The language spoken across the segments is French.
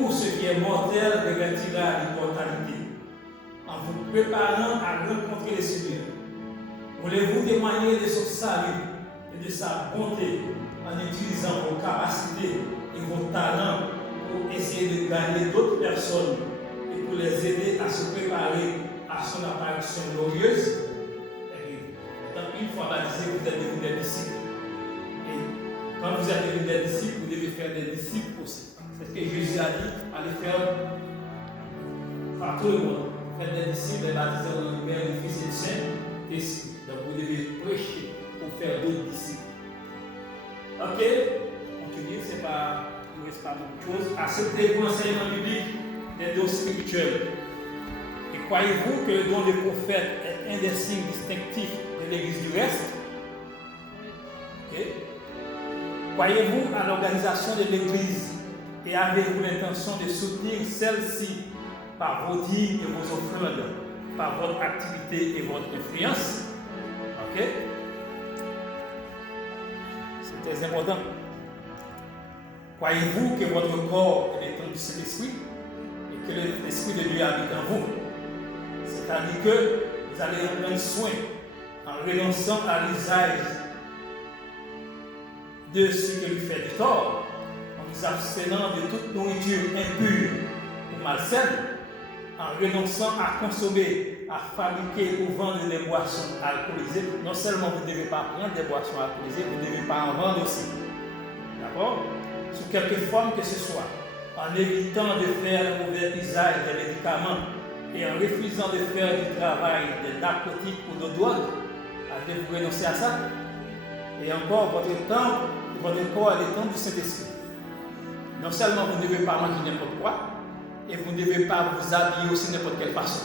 tout ce qui est mortel revêtira l'immortalité, en vous préparant à rencontrer le Seigneur. Voulez-vous témoigner de son salut et de sa bonté en utilisant vos capacités et vos talents pour essayer de gagner d'autres personnes et pour les aider à se préparer à son apparition glorieuse? Une fois baptisé, vous êtes devenus des disciples. Et quand vous êtes devenus des disciples, vous devez faire des disciples aussi. C'est ce que Jésus a dit, allez faire par tout le monde. Faites des disciples, les baptiser au nom du Père, du Fils et du Saint-Esprit. Donc vous devez prêcher pour faire d'autres disciples. Ok, continuez, c'est pas, il ne reste pas beaucoup de choses. Acceptez-vous l'enseignement biblique des dons spirituels. Et croyez-vous que le don des prophètes est un des signes distinctifs de l'Église du reste? Okay. Croyez-vous à l'organisation de l'Église et avez-vous l'intention de soutenir celle-ci par vos dîmes et vos offrandes, par votre activité et votre influence? Ok? C'est très important. Croyez-vous que votre corps est le temple du Saint-Esprit et que l'Esprit de Dieu habite en vous? C'est-à-dire que vous allez en prendre soin en renonçant à l'usage de ce qui lui fait du tort, en vous abstenant de toute nourriture impure ou malsaine, en renonçant à consommer, à fabriquer ou vendre des boissons alcoolisées. Non seulement vous ne devez pas prendre des boissons alcoolisées, vous ne devez pas en vendre aussi. D'accord? Sous quelque forme que ce soit, en évitant de faire un mauvais usage des médicaments et en refusant de faire du travail des narcotiques ou de drogues, allez-vous renoncer à ça? Et encore, votre corps est le temple du Saint-Esprit. Non seulement vous ne devez pas manger n'importe quoi, et vous ne devez pas vous habiller aussi n'importe quelle façon.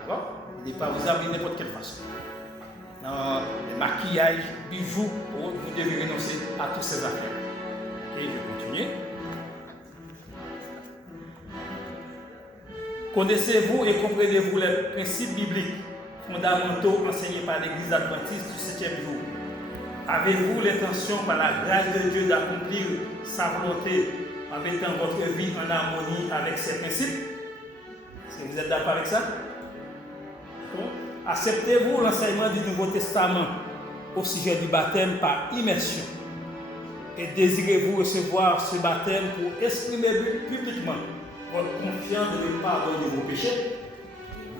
D'accord? Vous ne devez pas vous habiller n'importe quelle façon. Dans le maquillage, bijoux, vous devez renoncer à toutes ces affaires. Ok, je vais continuer. Connaissez-vous et comprenez-vous les principes bibliques fondamentaux enseignés par l'Église adventiste du 7e jour? Avez-vous l'intention, par la grâce de Dieu, d'accomplir sa volonté en mettant votre vie en harmonie avec ses principes? Est-ce que vous êtes d'accord avec ça? Acceptez-vous l'enseignement du Nouveau Testament au sujet du baptême par immersion? Et désirez-vous recevoir ce baptême pour exprimer publiquement votre confiance de pardon de vos péchés?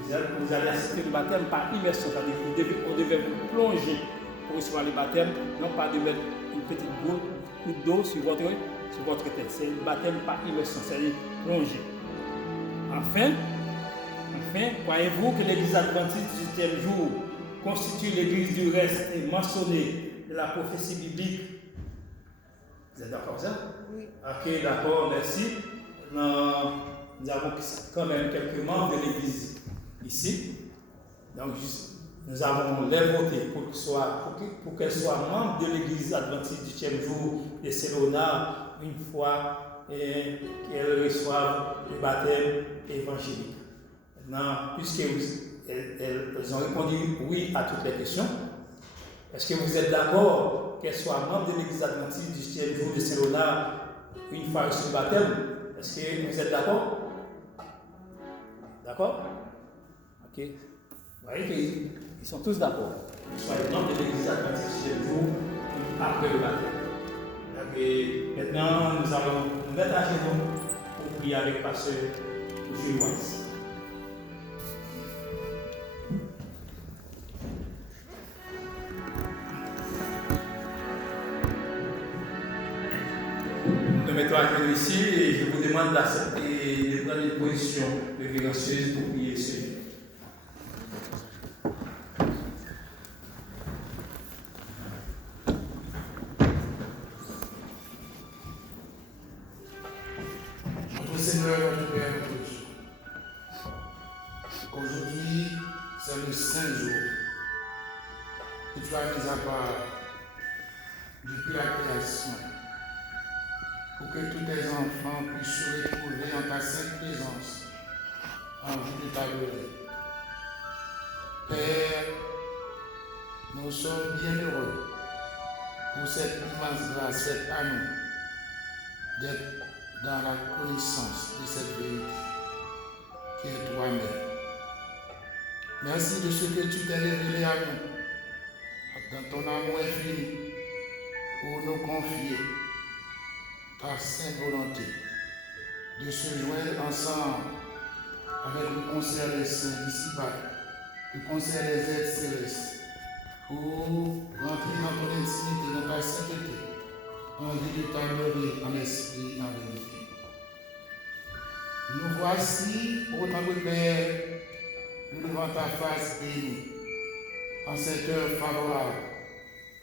Vous allez accepter le baptême par immersion, c'est-à-dire qu'on devait vous plonger pour recevoir le baptême, non pas de mettre une petite goutte d'eau sur votre tête. C'est le baptême par immersion, c'est-à-dire plonger. Enfin, croyez-vous que l'Église adventiste du 7e jour constitue l'Église du reste et mentionnée de la prophétie biblique? Vous êtes d'accord avec ça? Oui. Ok, d'accord, merci. Nous avons quand même quelques membres de l'Église ici. Donc, nous avons les votés pour qu'elles soient membres de l'Église adventiste du 7e jour de Selona une fois qu'elles reçoivent le baptême évangélique. Maintenant, puisqu'elles ont répondu oui à toutes les questions, est-ce que vous êtes d'accord qu'elles soient membres de l'Église adventiste du 7e jour de Selona une fois reçu le baptême? Est-ce que vous êtes d'accord? D'accord? Ok. Vous voyez qu'ils sont tous d'accord. Soyez membres de l'Église adventiste chez vous après le baptême. Et maintenant, nous allons nous mettre à genoux pour prier avec Pasteur Jules Weiss. Nous mettons à genoux ici et je vous demande d'accepter de prendre une position révérencieuse pour prier ce Dieu. Notre Seigneur, notre Père, notre Dieu. Aujourd'hui, c'est le Saint jour que tu as mis à part depuis la création, pour que tous tes enfants puissent se retrouver en ta sainte présence, en vue de t'adorer. Père, nous sommes bien heureux pour cette immense grâce faite à nous d'être dans la connaissance de cette vérité qui est toi-même. Merci de ce que tu t'es révélé à nous, dans ton amour infini, pour nous confier ta sainte volonté de se joindre ensemble avec le concert des saints d'ici-bas, le concert des êtres célestes, pour rentrer dans ton intimité, dans ta sainteté, en vie de t'adorer en esprit et en vérité. Nous voici, autant que Père, devant ta face bénie, en cette heure favorable,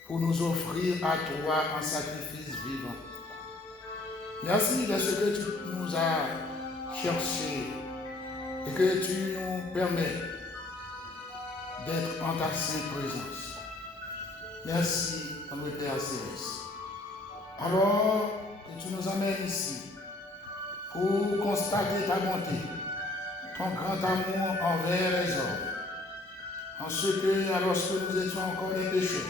pour nous offrir à toi un sacrifice vivant. Merci de ce que tu nous as cherché et que tu nous permets d'être en ta sainte présence. Merci, notre Père céleste. Alors que tu nous amènes ici pour constater ta bonté, ton grand amour envers les hommes, en ce que, alors que nous étions encore des pécheurs,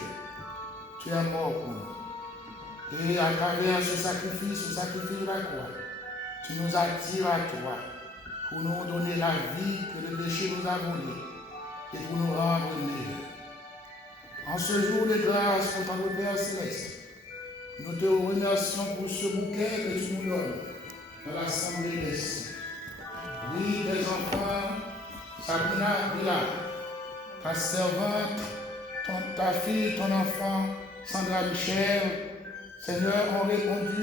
tu es mort pour nous. Et à travers ce sacrifice de la croix, tu nous attires à toi pour nous donner la vie que le péché nous a volée et pour nous rendre meilleurs. En ce jour de grâce pour ton Père céleste, nous te remercions pour ce bouquet que tu nous donnes dans l'Assemblée des saints. Oui, tes enfants, Sabrina Villa, ta servante, ta fille, ton enfant, Sandra Michel, Seigneur, ont répondu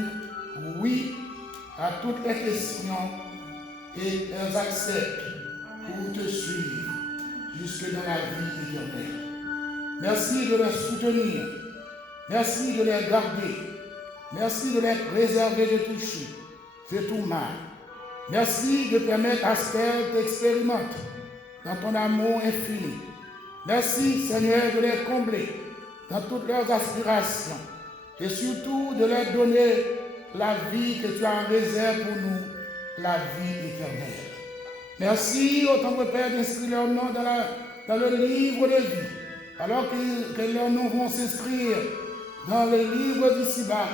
oui à toutes les questions et elles acceptent pour te suivre jusque dans la vie éternelle. Merci de les soutenir, merci de les garder, merci de les préserver de tout mal. Merci de permettre à ce qu'elles t'expérimentent dans ton amour infini. Merci, Seigneur, de les combler dans toutes leurs aspirations et surtout de leur donner la vie que tu as en réserve pour nous, la vie éternelle. Merci, ô ton Père, d'inscrire leur nom dans le livre de vie, alors que leurs noms vont s'inscrire dans le livre d'ici-bas,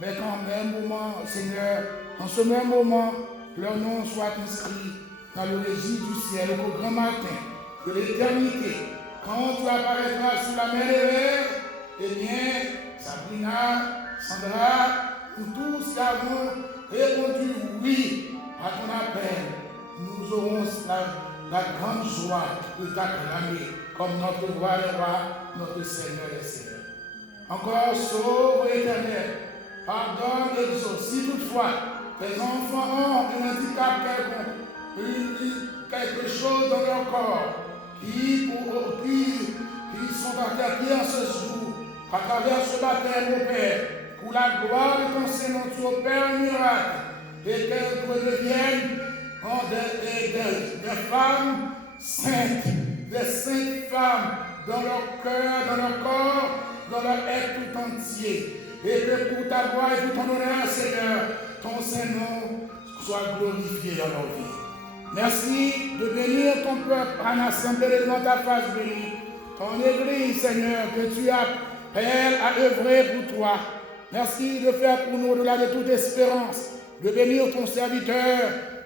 mais qu'en même moment, Seigneur, en ce même moment, leur nom soit inscrit dans le registre du ciel au grand matin de l'éternité. Quand tu apparaîtras sur la mer levée, eh bien, Sabrina, Sandra, nous tous qui avons répondu oui à ton appel, nous aurons la grande joie de t'acclamer comme notre roi et roi, notre Seigneur et Seigneur. Encore sauve éternel, pardonne et exauce. Si toutefois tes enfants ont un handicap quelconque, quelque chose dans leur corps, qui sont acquis en ce jour, à travers ce baptême, mon Père, pour la gloire de ton Seigneur, tu opères un miracle, et qu'elles deviennent des femmes saintes, des saintes femmes, dans leur cœur, dans leur corps, dans leur être tout entier. Et que pour ta gloire et pour ton honneur, Seigneur, ton Saint-Nom soit glorifié dans nos vies. Merci de bénir ton peuple en assemblée devant ta face bénie. Ton Église, Seigneur, que tu appelles à œuvrer pour toi. Merci de faire pour nous, au-delà de toute espérance, de bénir ton serviteur,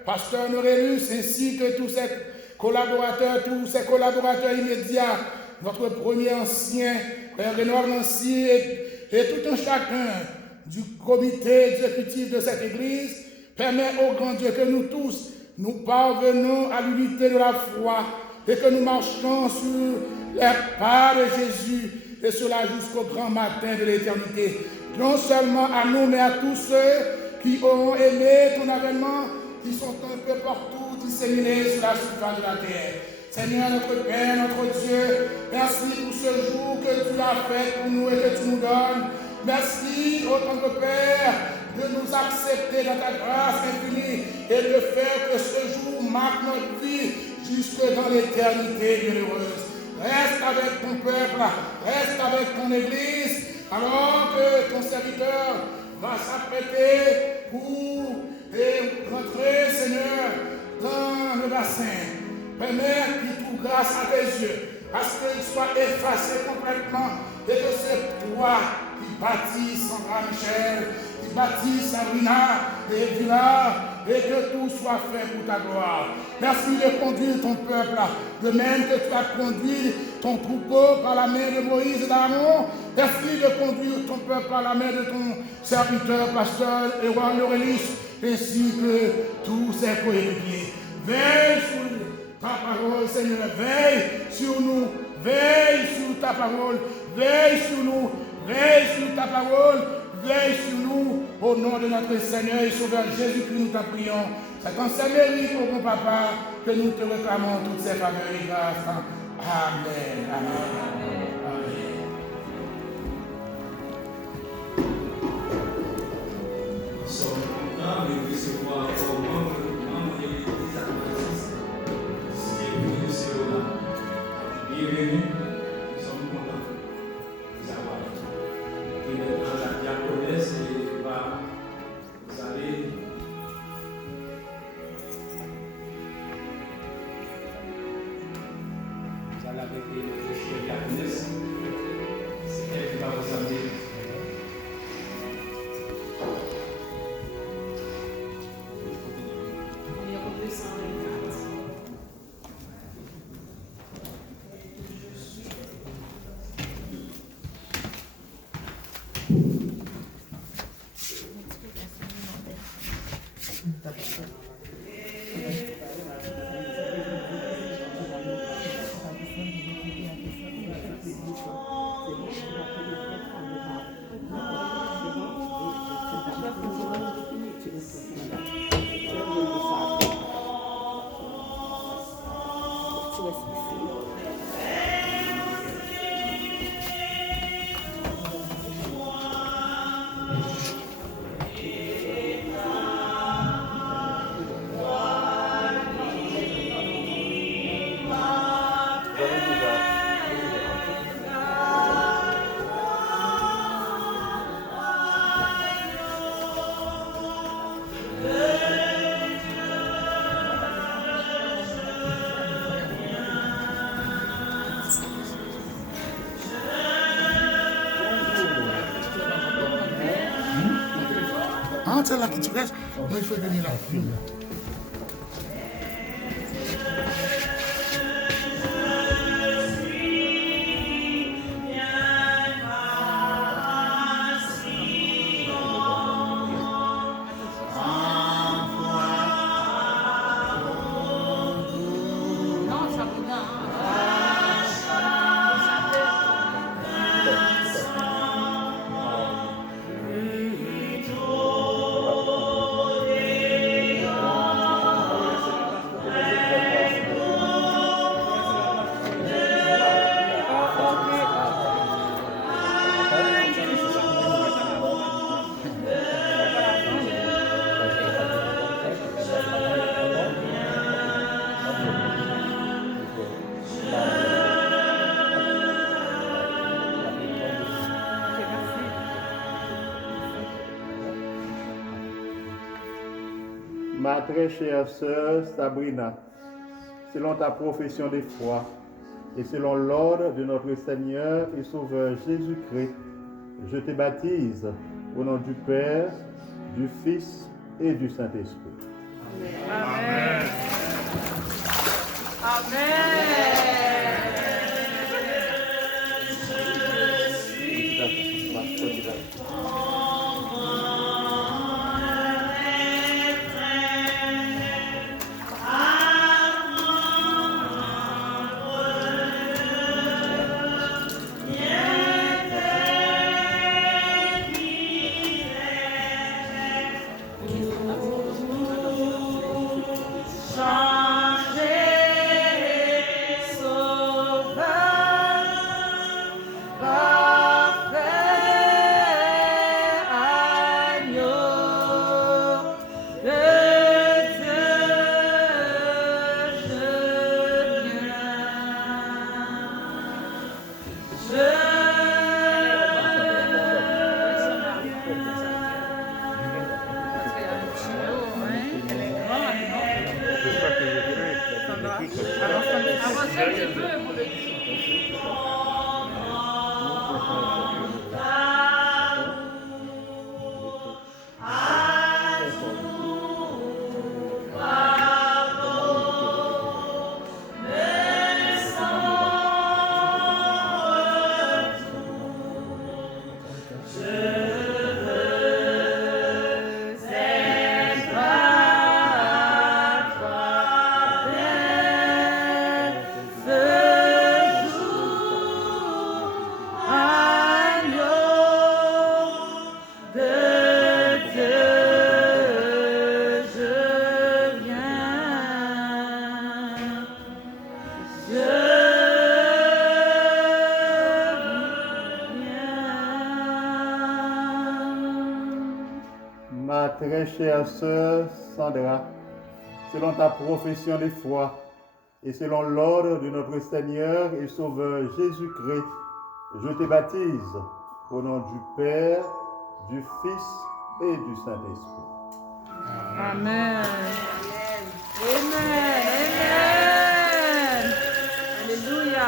Pasteur Norélus, ainsi que tous ses collaborateurs immédiats, notre premier ancien, Père Rénard Nancy, et tout un chacun du comité exécutif de cette Église. Permets, ô grand Dieu, que nous tous, nous parvenons à l'unité de la foi et que nous marchons sur les pas de Jésus et cela jusqu'au grand matin de l'éternité. Non seulement à nous, mais à tous ceux qui auront aimé ton avènement, qui sont un peu partout disséminés sur la surface de la terre. Seigneur, notre Père, notre Dieu, merci pour ce jour que tu as fait pour nous et que tu nous donnes. Merci, ô ton Père, de nous accepter dans ta grâce infinie et de faire que ce jour marque notre vie jusque dans l'éternité bienheureuse. Reste avec ton peuple, reste avec ton Église, alors que ton serviteur va s'apprêter pour rentrer, Seigneur, dans le bassin. Permets qu'il trouve grâce à tes yeux, à ce qu'il soit effacé complètement et que c'est toi qui bâtis Sandra Michel, qui Baptiste, Sabrina et Villa, et que tout soit fait pour ta gloire. Merci de conduire ton peuple, de même que tu as conduit ton troupeau par la main de Moïse et d'Aaron. Merci de conduire ton peuple par la main de ton serviteur, pasteur Erwan Laurelis, ainsi que tous ses coéquipiers. Veille sur ta parole, Seigneur, veille sur nous, veille sur ta parole, veille sur nous, veille sur ta parole, veille sur nous, au nom de notre Seigneur et Sauveur Jésus-Christ, nous t'en prions. C'est en sa mérite, mon bon papa, que nous te réclamons toutes ces faveurs et grâces. Amen. Amen. Nous sommes contents de recevoir vos membres de l'Église adventiste. C'est là. Bienvenue. Nous sommes contents de vous avoir. Et maintenant, la diaconesse va vous allez. Vous allez avec le chef diaconesse. C'est elle qui va vous amener. C'est là qui tu restes, mais il faut venir là. Ma très chère sœur Sabrina, selon ta profession de foi et selon l'ordre de notre Seigneur et Sauveur Jésus-Christ, je te baptise au nom du Père, du Fils et du Saint-Esprit. Amen. Amen. très chère sœur Sandra, selon ta profession de foi et selon l'ordre de notre Seigneur et Sauveur Jésus-Christ, je te baptise au nom du Père, du Fils et du Saint-Esprit. Amen. Amen. Alléluia.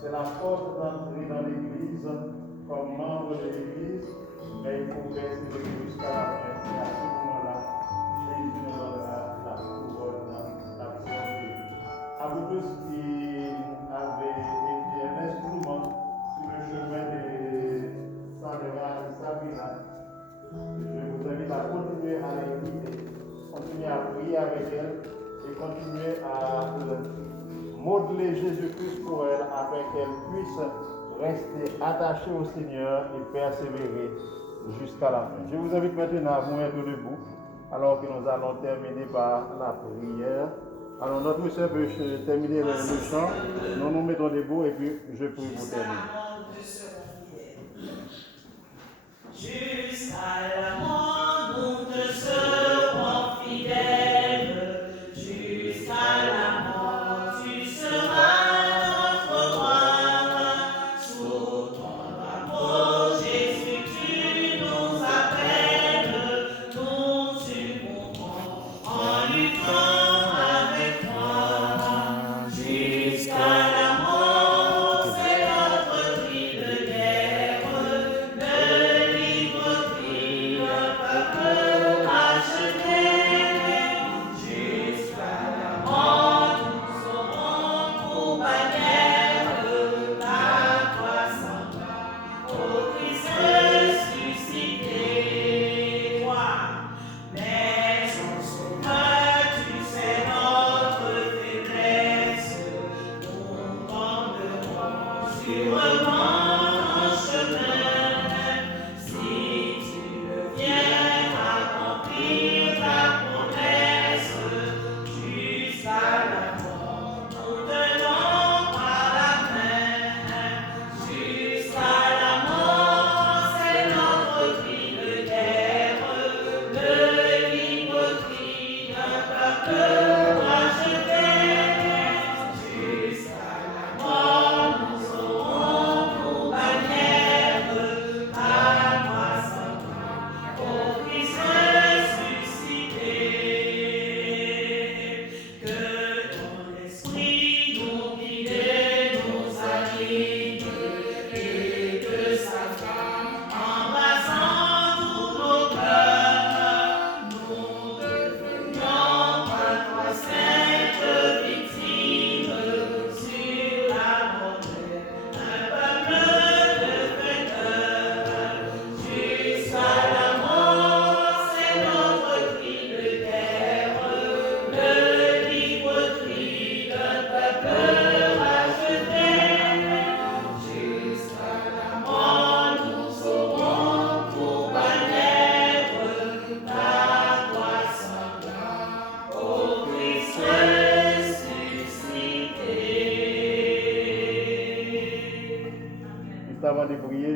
C'est la force d'entrer dans l'Église comme membre de l'Église, mais il faut persévérer jusqu'à la fin. Et à ce moment-là, Jésus nous donnera la couronne, la couronne de vie. À vous tous qui avez été un instrument sur le chemin de Sandra et Sabrina, je vous invite à continuer à l'écouter, continuer à prier avec elle et continuer à modeler Jésus-Christ pour elle afin qu'elle puisse rester attachée au Seigneur et persévérer jusqu'à la fin. Je vous invite maintenant à vous mettre debout alors que nous allons terminer par la prière. Alors notre sœur peut terminer le chant, nous nous mettons debout et puis je prie pour terminer. Jusqu'à la mort, nous te serons fidèles. Jusqu'à la mort, tu seras notre roi. Sous ton drapeau, Jésus, tu nous appelles. Nous surmontons en luttant avec toi. Jusqu'à la mort, c'est notre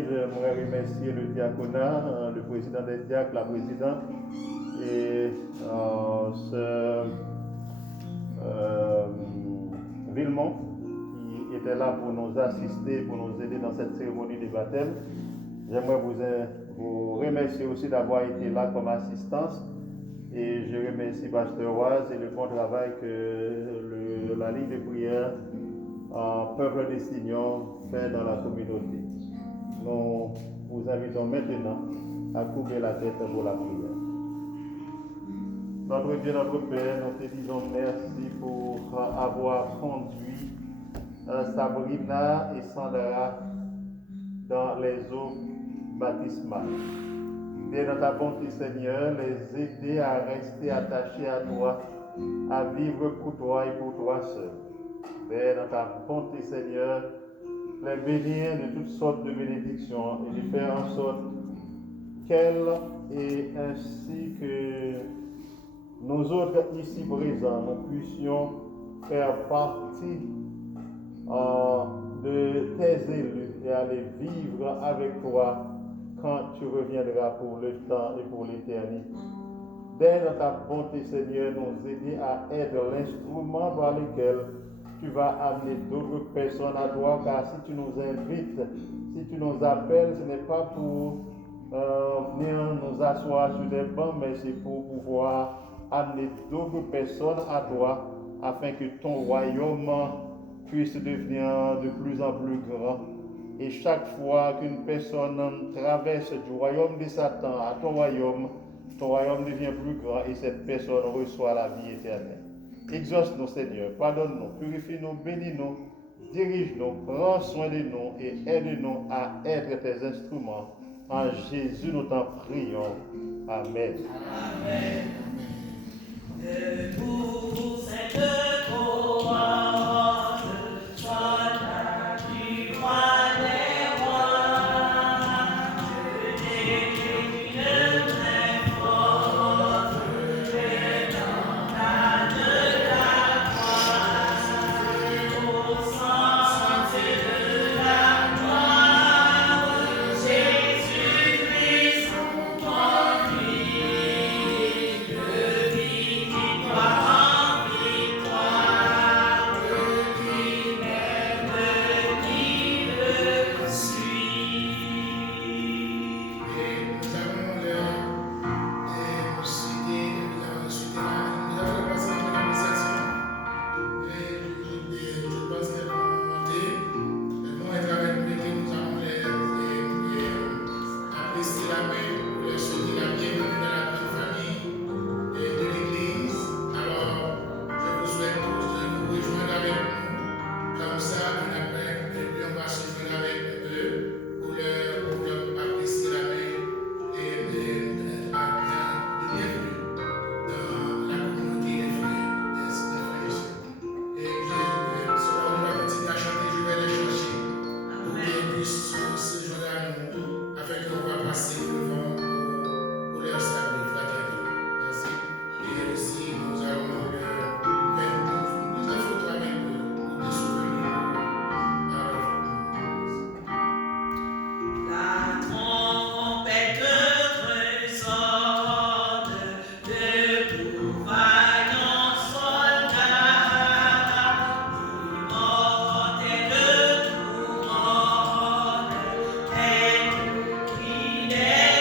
j'aimerais remercier le diaconat, le président des diacres, la présidente et ce Villemont qui était là pour nous assister, pour nous aider dans cette cérémonie de baptême. J'aimerais vous remercier aussi d'avoir été là comme assistance et je remercie Pasteur Oise et le bon travail que la ligne de prière Peuple des Signons fait dans la communauté. Nous vous invitons maintenant à couvrir la tête pour la prière. Notre Dieu, notre Père, nous te disons merci pour avoir conduit Sabrina et Sandra dans les eaux baptismales. Viens dans ta bonté, Seigneur, les aider à rester attachés à toi, à vivre pour toi et pour toi seul. Père, dans ta bonté, Seigneur, les bénir de toutes sortes de bénédictions et de faire en sorte qu'elles et ainsi que nous autres ici présents, nous puissions faire partie de tes élus et aller vivre avec toi quand tu reviendras pour le temps et pour l'éternité. Dès dans ta bonté, Seigneur, nous aider à être l'instrument par lequel tu vas amener d'autres personnes à toi, car si tu nous invites, si tu nous appelles, ce n'est pas pour venir nous asseoir sur des bancs, mais c'est pour pouvoir amener d'autres personnes à toi, afin que ton royaume puisse devenir de plus en plus grand. Et chaque fois qu'une personne traverse du royaume de Satan à ton royaume devient plus grand et cette personne reçoit la vie éternelle. Exauce-nous, Seigneur, pardonne-nous, purifie-nous, bénis-nous, dirige-nous, prends soin de nous et aide-nous à être tes instruments. En Jésus, nous t'en prions. Amen. Amen. Debout cette couronne, soldat du roi des rois, je décris une main forte, et dans l'âme de la croix, au sens de la gloire, Jésus-Christ conduit de victoire en victoire, qui m'aime, qui le suit. Et nous allons leur citer la passage de l'organisation. Et je pense qu'elles vont monter. Elles vont être avec nous et nous allons les apprécier la main pour leur souhaiter la bienvenue dans la grande famille de l'Église. Alors, je vous souhaite tous de vous rejoindre avec nous. Comme ça, et puis on va se joindre avec eux pour leur apprécier la main et de bienvenue dans la communauté des frères et sœurs. Et on va continuer à chanter, je vais les chercher pour qu'ils puissent se joindre à nous afin qu'on va passer devant pour leur saluer fraternellement. Merci. Et aussi, nous allons faire une photo avec eux pour des souvenirs. La trompette résonne, debout vaillants soldats, immortelle couronne, elle crie des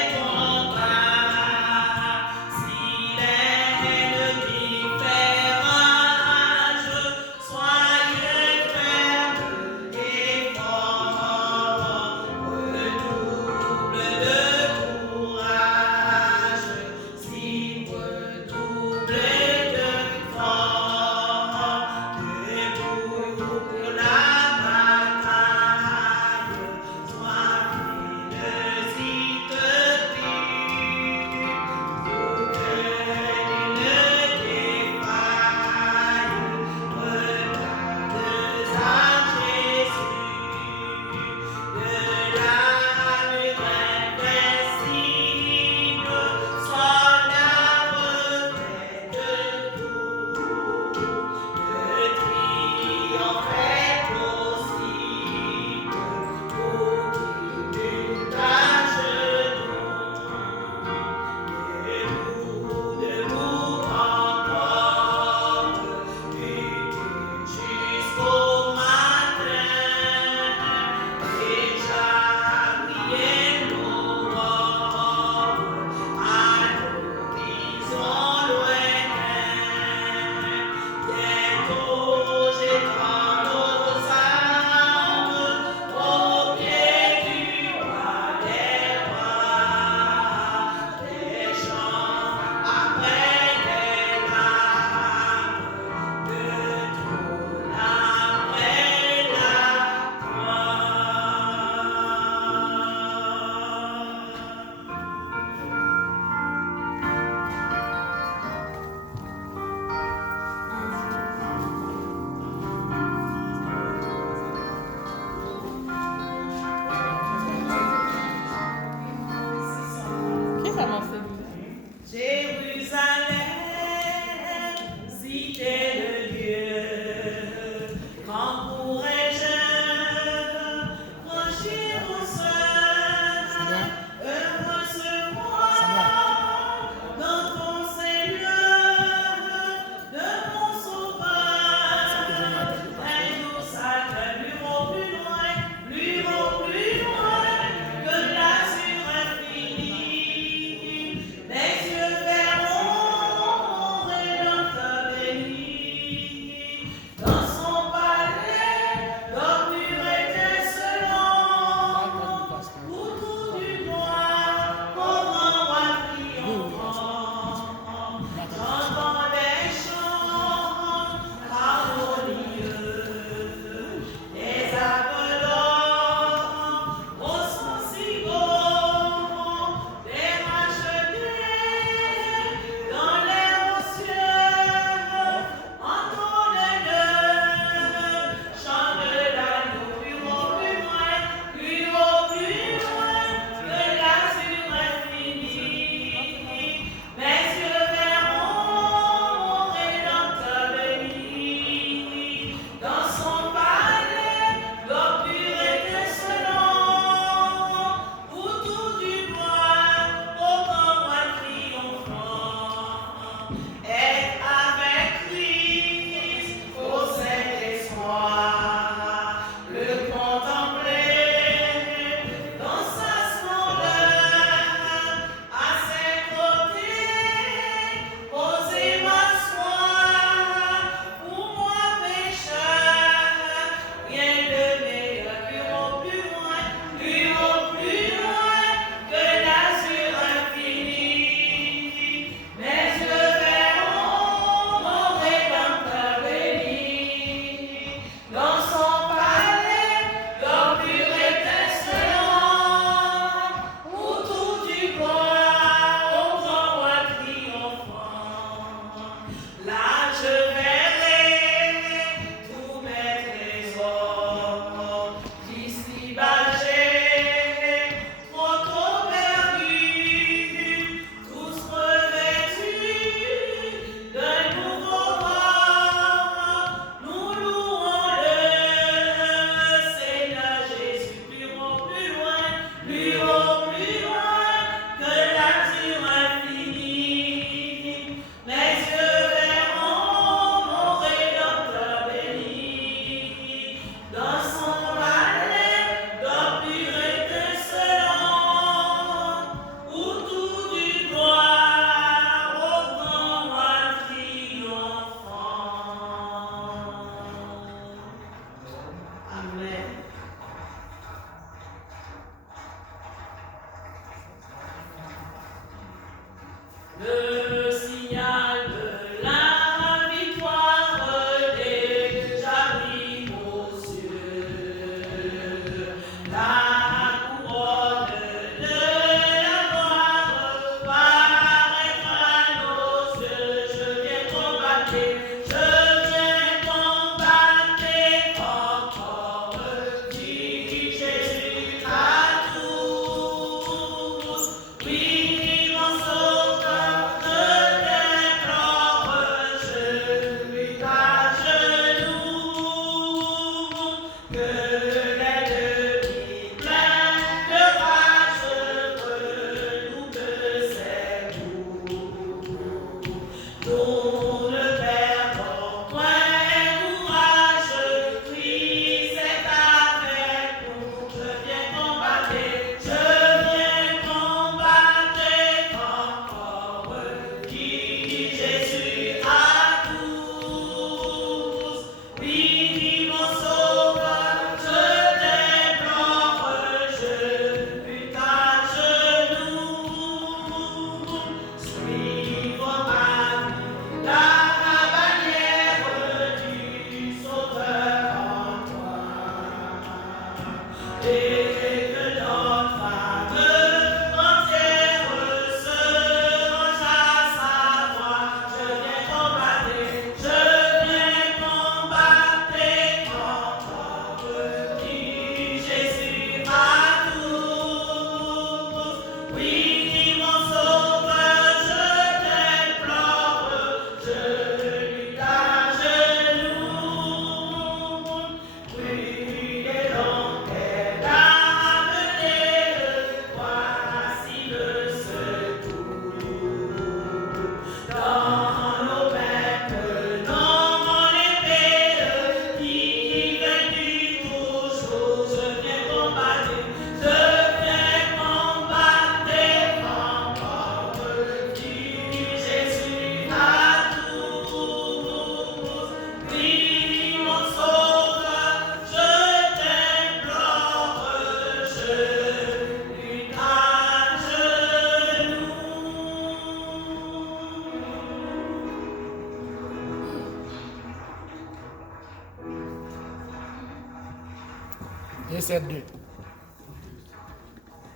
2-7-2.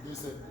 2-7-2.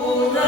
Una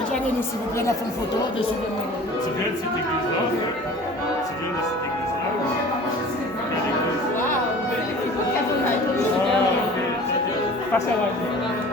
Rejoignez-nous s'il vous plaît, on a fait une photo de ce Tu viens de cette église-là? Tu viens de cette église-là? Face à la vie.